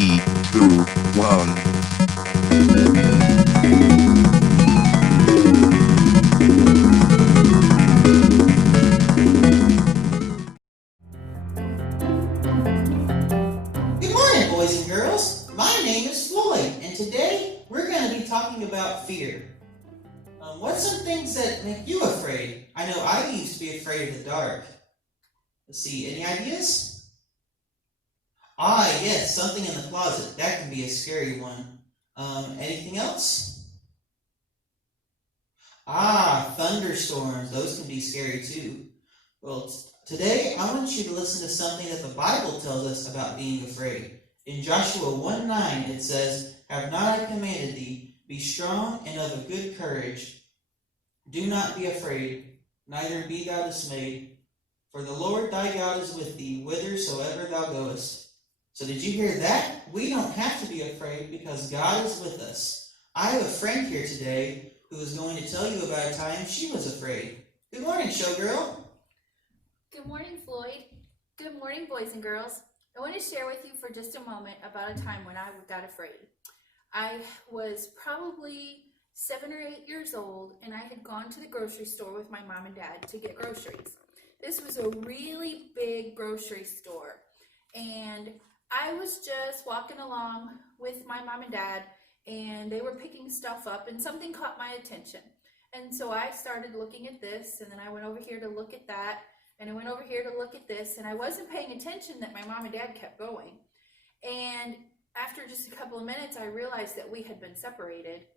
3, 2, 1. Good morning, boys and girls. My name is Floyd, and today we're going to be talking about fear. What's some things that make you afraid? I know I used to be afraid of the dark. Let's see, any ideas? Ah, yes, something in the closet. That can be a scary one. Anything else? Ah, thunderstorms. Those can be scary too. Well, today I want you to listen to something that the Bible tells us about being afraid. In Joshua 1:9, it says, "Have not I commanded thee, be strong and of a good courage. Do not be afraid, neither be thou dismayed, for the Lord thy God is with thee, whithersoever thou goest." So did you hear that? We don't have to be afraid because God is with us. I have a friend here today who is going to tell you about a time she was afraid. Good morning, showgirl. Good morning, Floyd. Good morning, boys and girls. I want to share with you for just a moment about a time when I got afraid. I was probably 7 or 8 years old, and I had gone to the grocery store with my mom and dad to get groceries. This was a really big grocery store, and I was just walking along with my mom and dad, and they were picking stuff up, and something caught my attention. And so I started looking at this, and then I went over here to look at that, and I went over here to look at this, and I wasn't paying attention that my mom and dad kept going. And after just a couple of minutes, I realized that we had been separated.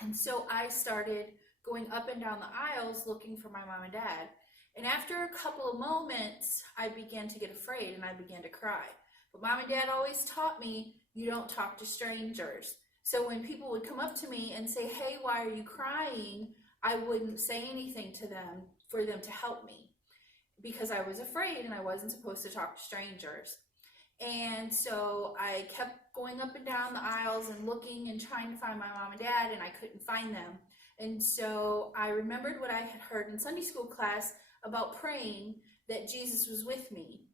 And so I started going up and down the aisles looking for my mom and dad. And after a couple of moments, I began to get afraid and I began to cry. But mom and dad always taught me, you don't talk to strangers. So when people would come up to me and say, "Hey, why are you crying?" I wouldn't say anything to them for them to help me, because I was afraid and I wasn't supposed to talk to strangers. And so I kept going up and down the aisles and looking and trying to find my mom and dad, and I couldn't find them. And so I remembered what I had heard in Sunday school class about praying that Jesus was with me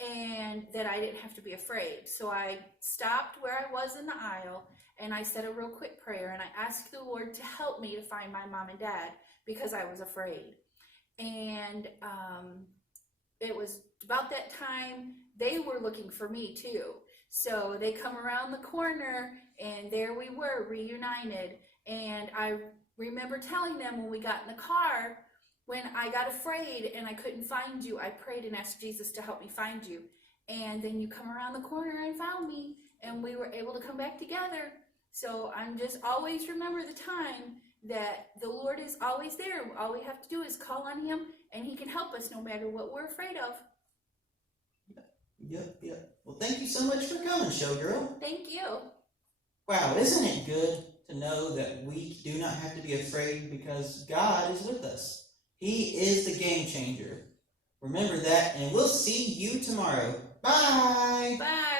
and that I didn't have to be afraid. So I stopped where I was in the aisle and I said a real quick prayer, and I asked the Lord to help me to find my mom and dad because I was afraid. And it was about that time they were looking for me too. So they come around the corner and there we were reunited. And I remember telling them when we got in the car, when I got afraid and I couldn't find you, I prayed and asked Jesus to help me find you. And then you come around the corner and found me, and we were able to come back together. So I'm just always remember the time that the Lord is always there. All we have to do is call on him, and he can help us no matter what we're afraid of. Yep. Well, thank you so much for coming, showgirl. Thank you. Wow, isn't it good to know that we do not have to be afraid because God is with us? He is the game changer. Remember that, and we'll see you tomorrow. Bye! Bye.